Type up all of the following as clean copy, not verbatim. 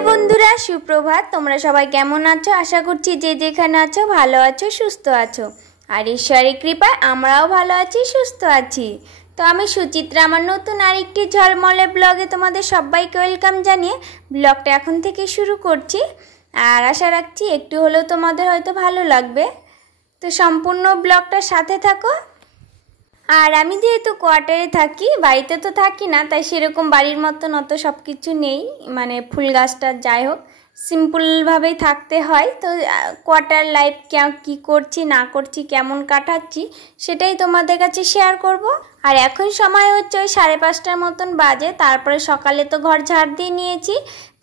हाय बंधुरा सुप्रभात तोमरा सबाई केमन आछो आशा करछि जे जेखाने आछो भालो आछो सुस्थ आछो और ईश्वरेर कृपाय आमराओ भालो आछि सुस्थ आछि। तो आमी सुचित्रा आमार नतून आरेकटी झलमले ब्लगे तोमादेर सबाइके वेलकाम जानिये ब्लगटा एखन थेके शुरू करछि और आशा राखछि एकटु हलेओ तोमादेर हयतो भालो लागबे। तो सम्पूर्ण ब्लगटार साथे थाको। और आमी जेहेतु कोয়ার্টারে থাকি বাড়িতে তো থাকি না তাই সেরকম বাড়ির মতন অত সব কিছু নেই মানে ফুল গাছটা যাই হোক সিম্পল ভাবেই থাকতে হয়। তো কোয়ার্টার লাইফ কি করছি না করছি কেমন কাটাচ্ছি সেটাই তোমাদের কাছে শেয়ার করব। আর এখন সময় হচ্ছে ওই 5:30টার মতন বাজে। তারপরে সকালে তো ঘর ঝাড় দিয়ে নিয়েছি,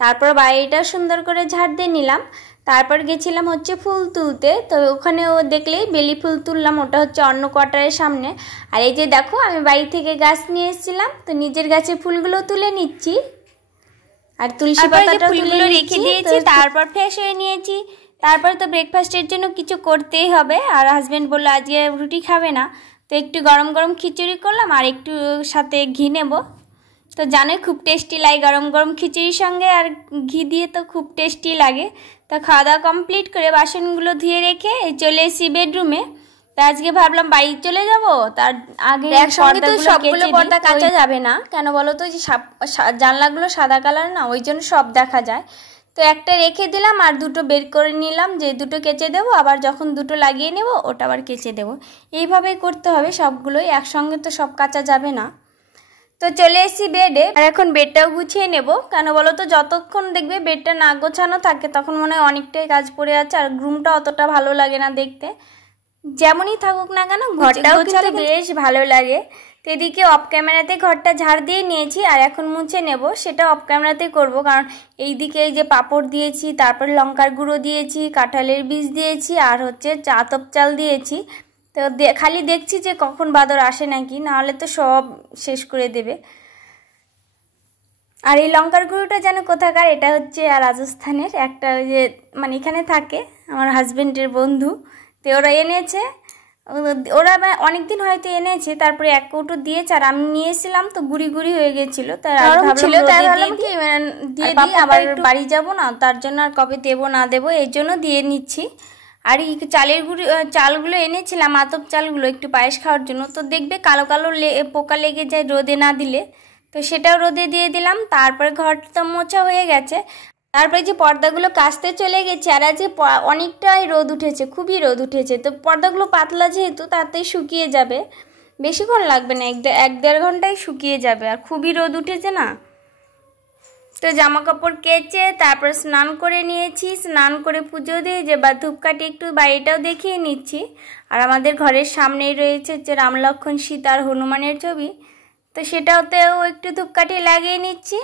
তারপর বাড়িটা সুন্দর করে ঝাড় দিয়ে নিলাম। তারপর গেছিলাম হচ্ছে ফুল তুলতে। তো ওখানে ও দেখলেই বেলি ফুল তুললাম, ওটা হচ্ছে অন্য কোয়ার্টারের সামনে। আর এই যে দেখো আমি বাড়ি থেকে গাছ নিয়ে এসেছিলাম, তো নিজের গাছে ফুলগুলো তুলে নিচ্ছি আর তুলসী পাতাটা ফুলগুলো রেখে দিয়েছি। তারপর ফ্রেশ হয়ে নিয়েছি। তারপর তো ব্রেকফাস্টের জন্য কিছু করতেই হবে। আর হাজব্যান্ড বললো আজকে রুটি খাবে না, তো একটু গরম গরম খিচুড়ি করলাম আর একটু সাথে ঘি নেব। তো জানোই খুব টেস্টি লাগে গরম গরম খিচুড়ির সঙ্গে আর ঘি দিয়ে, তো খুব টেস্টি লাগে। তো খাওয়া দাওয়া কমপ্লিট করে বাসনগুলো ধুয়ে রেখে চলে এসেছি বেডরুমে। তো আজকে ভাবলাম বাড়ি চলে যাব, তার আগে একসঙ্গে তো সবগুলো পর্দা কাচা যাবে না, কেন বলো তো যে জানলাগুলো সাদা কালার না, ওই জন্য সব দেখা যায়। তো একটা রেখে দিলাম আর দুটো বের করে নিলাম, যে দুটো কেচে দেবো, আবার যখন দুটো লাগিয়ে নেব ওটা আবার কেচে দেবো। এইভাবেই করতে হবে সবগুলোই, একসঙ্গে তো সব কাচা যাবে না। তো চলে এসেছি বেডে আর এখন বেডটাও গুছিয়ে নেব। কেন বলো তো যতক্ষণ দেখবে বেডটা না গোছানো থাকে তখন মনে হয় অনেকটাই কাজ পড়ে আছে আর রুমটা অতটা ভালো লাগে না দেখতে। যেমনই থাকুক না কেন ঘরটাও গোছালে বেশ ভালো লাগে। তো এদিকে অফ ক্যামেরাতে ঘরটা ঝাড় দিয়ে নিয়েছি আর এখন মুছে নেব, সেটা অফ ক্যামেরাতে করব। কারণ এইদিকে এই যে পাঁপড় দিয়েছি, তারপর লঙ্কার গুঁড়ো দিয়েছি, কাঁঠালের বীজ দিয়েছি আর হচ্ছে আতপ চাল দিয়েছি। তো খালি দেখছি যে কখন বাদর আসে নাকি, নাহলে তো সব শেষ করে দেবে। আর এই লঙ্কার গুঁড়োটা যেন কোথাকার, এটা হচ্ছে রাজস্থানের একটা যে মানে এখানে থাকে আমার হাজবেন্ডের বন্ধু, তো ওরা এনেছে, ওরা অনেক দিন হয়তো এনেছে, তারপরে এক কৌটো দিয়েছে আর আমি নিয়ে এসেছিলাম তো গুড়ি গুড়ি হয়ে গেছিলো। তাই ভাবলাম কি দিয়ে দিই, আবার বাড়ি যাব না, তার জন্য আর কবে দেবো না দেবো এই জন্য দিয়ে নিচ্ছি। আর এই চালগুলো এনেছিলাম আতপ চালগুলো একটু পায়েস খাওয়ার জন্য, তো দেখবে কালো কালো পোকা লেগে যায় রোদে না দিলে, তো সেটাও রোদে দিয়ে দিলাম। তারপরে ঘরটা মোছা হয়ে গেছে। তারপরে যে পর্দাগুলো কাচতে চলে গেছে আর আজ অনেকটাই রোদ উঠেছে, খুবই রোদ উঠেছে। তো পর্দাগুলো পাতলা যেহেতু তাতেই শুকিয়ে যাবে, বেশিক্ষণ লাগবে না, 1-1.5 ঘন্টায় শুকিয়ে যাবে। আর খুবই রোদ উঠেছে না, তো জামা কাপড় কেচে তারপর স্নান করে নিয়েছি। স্নান করে পুজো দিয়ে যে বা ধূপকাঠি একটু বাড়িটাও দেখিয়ে নিচ্ছি। আর আমাদের ঘরের সামনেই রয়েছে যে রাম লক্ষ্মণ সীতা আর হনুমানের ছবি, তো সেটাতেও একটু ধূপকাঠি লাগিয়ে নিচ্ছি।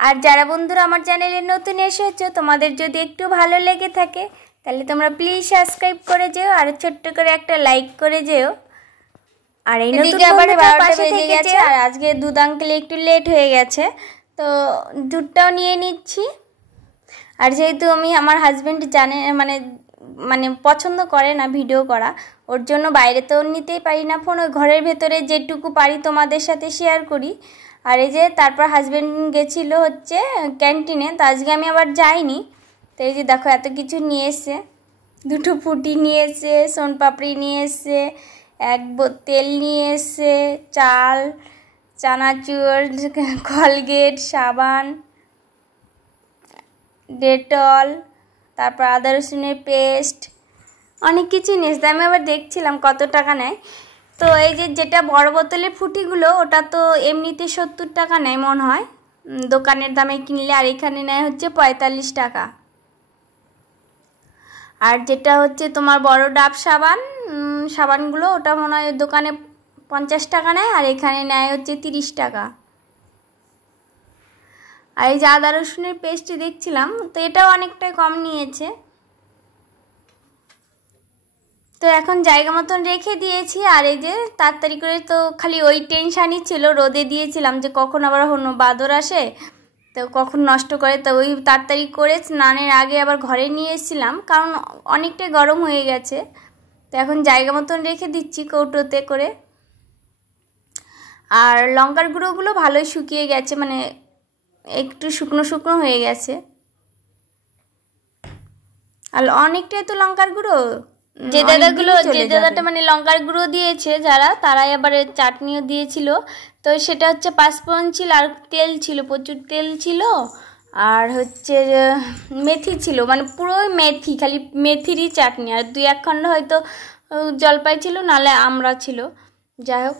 আর যারা বন্ধুরা আমার চ্যানেলে নতুন এসেছো, তোমাদের যদি একটু ভালো লেগে থাকে তাহলে তোমরা প্লিজ সাবস্ক্রাইব করে যেও আর ছোট্ট করে একটা লাইক করে যেও। আর এই নতুন আবার 12টা বেজে গেছে আর আজকে দুধ আনতে একটু লেট হয়ে গেছে, তো দুধটাও নিয়ে নিচ্ছি। আর যেহেতু আমার হাজব্যান্ড জানে মানে পছন্দ করে না ভিডিও করা, ওর জন্য বাইরে তো নিতেই পারি না ফোন, ওই ঘরের ভেতরে যেটুকু পারি তোমাদের সাথে শেয়ার করি। আর এই যে তারপর হাজব্যান্ড গেছিলো হচ্ছে ক্যান্টিনে, তো আজকে আমি আবার যাইনি। তো এই যে দেখো এত কিছু নিয়ে এসছে, দুটো ফুটি নিয়ে এসছে, সোনপাপড়ি নিয়ে এসছে, তেল নিয়ে এসছে, চাল, চানাচুর, কলগেট, সাবান, ডেটল, তারপর আদা রসুনের পেস্ট, অনেক কিছু নিয়ে এসছে। আমি আবার দেখছিলাম কত টাকা নেয়। তো এই যে যেটা বড় বোতলের ফুটিগুলো ওটা তো এমনিতে 70 টাকা নেয় মনে হয় দোকানের দামে কিনলে, আর এখানে নেয় হচ্ছে 45 টাকা। আর যেটা হচ্ছে তোমার বড় ডাব সাবানগুলো ওটা মনে হয় দোকানে 50 টাকা নেয় আর এখানে নেয় হচ্ছে 30 টাকা। আর এই যে আদা রসুনের পেস্টটি দেখছিলাম, তো এটাও অনেকটাই কম নিয়েছে। তো এখন জায়গা মতন রেখে দিয়েছি। আর এই যে তাড়াতাড়ি করে, তো খালি ওই টেনশানই ছিল, রোদে দিয়েছিলাম যে কখন আবার বাদর আসে তো কখন নষ্ট করে, তো ওই তাড়াতাড়ি করে স্নানের আগে আবার ঘরে নিয়ে এসেছিলাম কারণ অনেকটাই গরম হয়ে গেছে। তো এখন জায়গা মতন রেখে দিচ্ছি কৌটোতে করে। আর লঙ্কার গুঁড়োগুলো ভালোই শুকিয়ে গেছে, মানে একটু শুকনো শুকনো হয়ে গেছে। আর অনেকটাই তো লঙ্কার গুঁড়ো, যে দাদাটা মানে লঙ্কার গুঁড়ো দিয়েছে যারা, তারাই আবার চাটনিও দিয়েছিল। তো সেটা হচ্ছে 5 ফোড়ন ছিল, আর তেল ছিল, প্রচুর তেল ছিল, আর হচ্ছে মেথি ছিল, মানে পুরো মেথি, খালি মেথিরই চাটনি, আর 2-1 খণ্ড হয়তো জলপাই ছিল, নাহলে আমড়া ছিল। যাই হোক,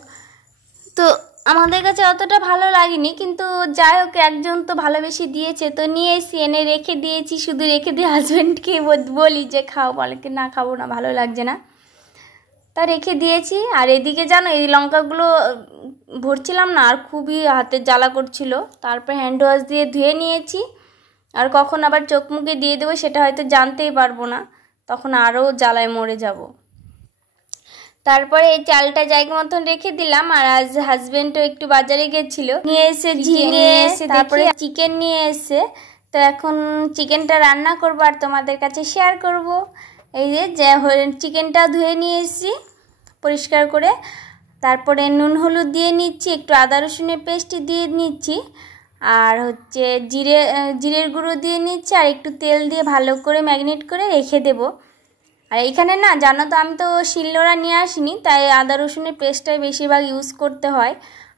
তো আমাদের কাছে অতটা ভালো লাগেনি, কিন্তু যাই হোক একজন তো ভালোবেসে দিয়েছে, তো নিয়ে এসে এনে রেখে দিয়েছি। শুধু রেখে দিয়ে হাজব্যান্ডকে বলি যে খাও, বলে কি না খাবো না, ভালো লাগছে না, তা রেখে দিয়েছি। আর এদিকে জানো এই লঙ্কাগুলো ভরছিলাম না, আর খুবই হাতে জ্বালা করছিল, তারপর হ্যান্ড ওয়াশ দিয়ে ধুয়ে নিয়েছি। আর কখন আবার চোখ মুখে দিয়ে দেবো সেটা হয়তো জানতেই পারবো না, তখন আরও জ্বালায় মরে যাব। তারপরে এই চালটা জায়গা মতন রেখে দিলাম। আর আজ হাজবেন্ডও একটু বাজারে গেছিল, নিয়ে এসে ঝিঙে, তারপরে চিকেন নিয়ে এসে, তো এখন চিকেনটা রান্না করবো আর তোমাদের কাছে শেয়ার করব। এই যে চিকেনটা ধুয়ে নিয়ে এসেছি পরিষ্কার করে, তারপরে নুন হলুদ দিয়ে নিচ্ছি, একটু আদা রসুনের পেস্ট দিয়ে নিচ্ছি, আর হচ্ছে জিরের গুঁড়ো দিয়ে নিচ্ছি, আর একটু তেল দিয়ে ভালো করে ম্যারিনেট করে রেখে দেবো। আর এইখানে না জানো তো আমি তো শিলনোড়া নিয়ে আসিনি, তাই আদা রসুনের পেস্টটাই বেশিরভাগ ইউজ করতে হয়,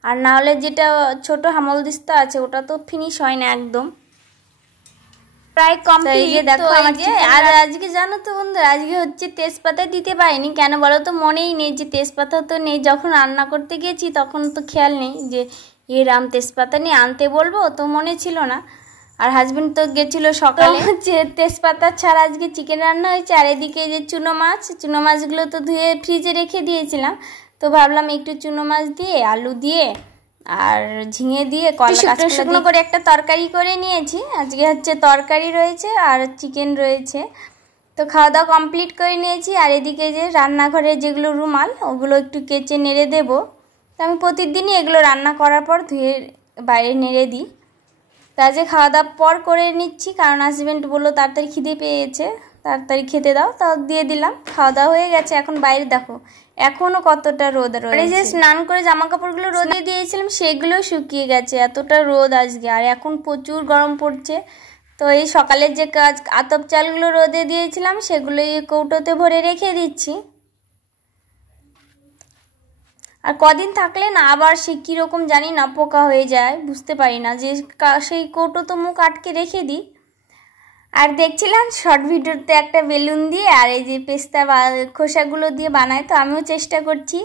আর না হলে যেটা ছোট হামলদিস্তা আছে ওটা তো ফিনিশ হয় না একদম, প্রায় কমপ্লিট। দেখো আমার আর আজকে জানো তো বন্ধুরা, আজকে হচ্ছে তেজপাতা দিতে পারিনি, কেন বলো তো, মনেই নেই যে তেজপাতা তো নেই। যখন রান্না করতে গেছি তখন তো খেয়াল নেই যে তেজপাতা নিয়ে আনতে বলবো, তো মনে ছিল না। আর হাজবেন্ড তো গেছিলো সকালে, হচ্ছে তেজপাতা ছাড়া আজকে চিকেন রান্না হয়েছে। আর এদিকে যে চুনো মাছগুলো তো ধুয়ে ফ্রিজে রেখে দিয়েছিলাম, তো ভাবলাম একটু চুনো মাছ দিয়ে আলু দিয়ে আর ঝিঙে দিয়ে শুকনো করে একটা তরকারি করে নিয়েছি। আজকে হচ্ছে তরকারি রয়েছে আর চিকেন রয়েছে। তো খাওয়া দাওয়া কমপ্লিট করে নিয়েছি। আর এদিকে যে রান্নাঘরে যেগুলো রুমাল, ওগুলো একটু কেচে নেড়ে দেবো। তো আমি প্রতিদিনই এগুলো রান্না করার পর ধুয়ে বাইরে নেড়ে দিই। তা যে খাওয়া দাওয়ার পর করে নিচ্ছি, কারণ হাজবেন্ড বললো তাড়াতাড়ি খিদে পেয়েছে, তাড়াতাড়ি খেতে দাও, তাও দিয়ে দিলাম। খাওয়া দাওয়া হয়ে গেছে, এখন বাইরে দেখো এখনও কতটা রোদ রয়েছে। যে স্নান করে জামা কাপড়গুলো রোদে দিয়েছিলাম সেগুলো শুকিয়ে গেছে, এতটা রোদ আজকে। আর এখন প্রচুর গরম পড়ছে। তো এই সকালের যে আতপ চালগুলো রোদে দিয়েছিলাম সেগুলো এই কৌটোতে ভরে রেখে দিচ্ছি। আর কদিন থাকলে না আবার সে কীরকম জানি না পোকা হয়ে যায়, বুঝতে পারি না, যে সেই কৌটো তো মুখ আটকে রেখে দিই। আর দেখছিলাম শর্ট ভিডিওতে একটা বেলুন দিয়ে আর এই যে পেস্তা খোসাগুলো দিয়ে বানায়, তো আমিও চেষ্টা করছি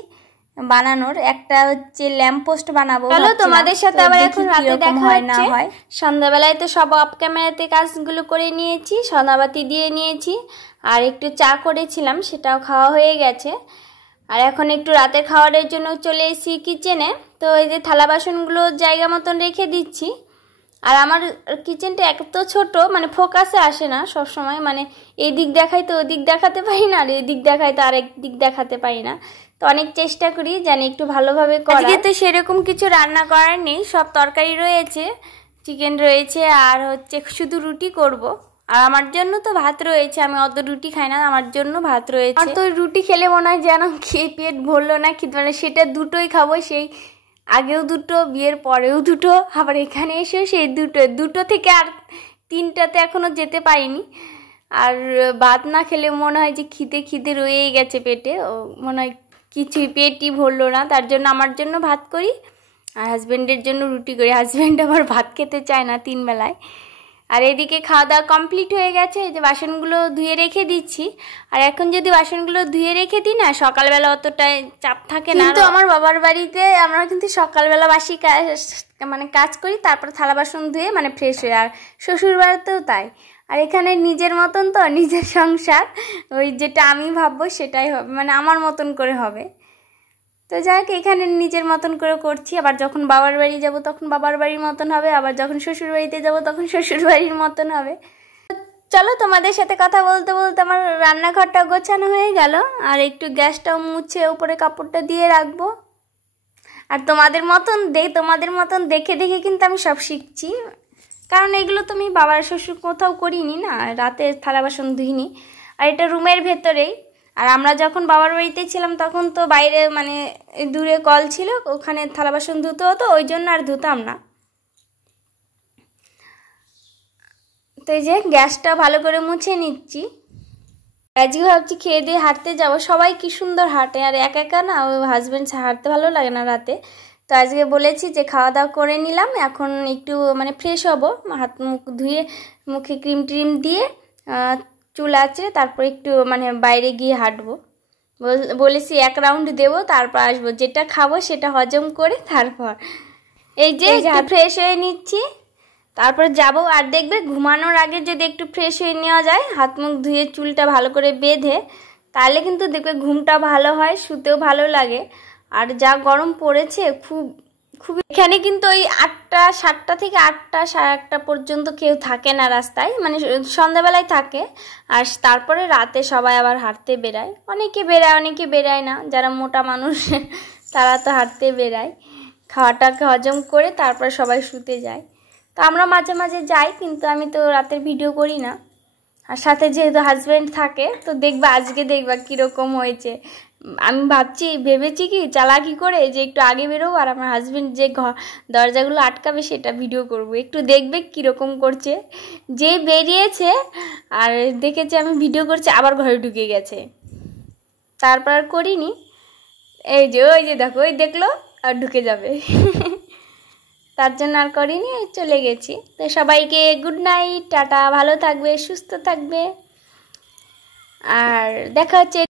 বানানোর। একটা হচ্ছে ল্যাম্প পোস্ট বানাবো। চলো তোমাদের সাথে আবার এখন রাতে দেখা হয় না হয়। সন্ধ্যাবেলায় তো সব অফ ক্যামেরাতে কাজগুলো করে নিয়েছি, সন্ধ্যাবাতি দিয়ে নিয়েছি, আর একটু চা করেছিলাম সেটাও খাওয়া হয়ে গেছে। আর এখন একটু রাতে খাওয়ারের জন্য চলে এসেছি কিচেনে। তো এই যে থালা বাসনগুলো জায়গা মতন রেখে দিচ্ছি। আর আমার কিচেনটা এত ছোট, মানে ফোকাসে আসে না সব সময়, মানে এই দিক দেখাই তো ওদিক দেখাতে পারি না, আর এই দিক দেখাই তো আরেক দিক দেখাতে পারি না। তো অনেক চেষ্টা করি জানি একটু ভালোভাবে করা। আজকে তো সেরকম কিছু রান্না করার নেই, সব তরকারি রয়েছে, চিকেন রয়েছে, আর হচ্ছে শুধু রুটি করব। আর আমার জন্য তো ভাত রয়েছে, আমি অত রুটি খাই না, আমার জন্য ভাত রয়েছে। আর তো রুটি খেলে মনে হয় যেন খেয়ে পেট ভরলো না, কিন্তু মানে সেটা দুটোই খাবো, সেই আগেও দুটো, বিয়ের পরেও দুটো, আবার এখানে এসেও সেই দুটো থেকে আর 3টাতে এখনও যেতে পারিনি। আর ভাত না খেলে মনে হয় যে খিদে রয়েই গেছে পেটে, ও মনে হয় কিছুই পেটই ভরলো না। তার জন্য আমার জন্য ভাত করি আর হাজব্যান্ডের জন্য রুটি করি। হাজব্যান্ড আবার ভাত খেতে চায় না 3 বেলায়। আর এদিকে খাওয়া দাওয়া কমপ্লিট হয়ে গেছে, এই যে বাসনগুলো ধুয়ে রেখে দিচ্ছি। আর এখন যদি বাসনগুলো ধুয়ে রেখে দিই না, সকালবেলা অতটাই চাপ থাকে না। কিন্তু আমার বাবার বাড়িতে আমরা কিন্তু সকালবেলা বাসি কাজ করি, তারপর থালা বাসন ধুয়ে মানে ফ্রেশ হয়ে। আর শ্বশুর বাড়িতেও তাই। আর এখানে নিজের মতন তো, নিজের সংসার, ওই যেটা আমি ভাববো সেটাই হবে, মানে আমার মতন করে হবে। তো যাই হোক, এখানে নিজের মতন করে করছি। আবার যখন বাবার বাড়ি যাব তখন বাবার বাড়ির মতন হবে, আবার যখন শ্বশুর বাড়িতে যাব তখন শ্বশুর বাড়ির মতন হবে। চলো তোমাদের সাথে কথা বলতে বলতে আমার রান্নাঘরটা গোছানো হয়ে গেল। আর একটু গ্যাসটাও মুছে উপরে কাপড়টা দিয়ে রাখবো। আর তোমাদের মতন দেখে দেখে কিন্তু আমি সব শিখছি, কারণ এগুলো তো আমি বাবার শ্বশুর কোথাও করিনি না, রাতে থালা বাসন ধুইনি। আর এটা রুমের ভেতরেই। আর আমরা যখন বাবার বাড়িতে ছিলাম তখন তো বাইরে মানে দূরে কল ছিল, ওখানে থালা বাসন ধুতে হতো, ওই জন্য আর ধুতাম না। তো এই যে গ্যাসটা ভালো করে মুছে নিচ্ছি। আজকে ভাবছি খেয়ে দিয়ে হাঁটতে যাব, সবাই কি সুন্দর হাঁটে আর একা একা না, ও হাজব্যান্ড হাঁটতে ভালো লাগে না রাতে। তো আজকে বলেছি যে খাওয়া দাওয়া করে নিলাম, এখন একটু মানে ফ্রেশ হব, হাত মুখ ধুয়ে মুখে ক্রিম ট্রিম দিয়ে চুল আছে, তারপর একটু মানে বাইরে গিয়ে হাঁটবো। বলেছি 1 রাউন্ড দেবো, তারপর আসবো, যেটা খাবো সেটা হজম করে তারপর এই যে ফ্রেশ হয়ে নিচ্ছি, তারপর যাব। আর দেখবে ঘুমানোর আগে যদি একটু ফ্রেশ হয়ে নেওয়া যায়, হাত মুখ ধুয়ে চুলটা ভালো করে বেঁধে, তাহলে কিন্তু দেখবে ঘুমটা ভালো হয়, শুতেও ভালো লাগে। আর যা গরম পড়েছে খুবই এখানে কিন্তু ওই 8টা 7টা থেকে 8টা 8:30 পর্যন্ত কেউ থাকে না রাস্তায়, মানে সন্ধ্যাবেলায় থাকে। আর তারপরে রাতে সবাই আবার হাঁটতে বেরায়, অনেকে বেরায় অনেকে বেরায় না, যারা মোটা মানুষ তারা তো হাঁটতে বেরায়, খাওয়াটাকে হজম করে তারপর সবাই শুতে যায়। তো আমরা মাঝে মাঝে যাই, কিন্তু আমি তো রাতের ভিডিও করি না। আর সাথে যেহেতু হাজব্যান্ড থাকে, তো দেখবা আজকে দেখবা কীরকম হয়েছে। আমি ভেবেছি কি চালাকি করে যে একটু আগে বেরোবো, আর আমার হাজব্যান্ড যে দরজাগুলো আটকাবে সেটা ভিডিও করব, একটু দেখবে কীরকম করছে। যে বেরিয়েছে আর দেখেছে আমি ভিডিও করছি, আবার ঘরে ঢুকে গেছে, তারপর আর করিনি। এই যে ওই যে দেখো, ওই দেখলো আর ঢুকে যাবে তার জন্য আর করিনি, চলে গেছি। তো সবাইকে গুড নাইট, টাটা, ভালো থাকবে, সুস্থ থাকবে, আর দেখা হচ্ছে।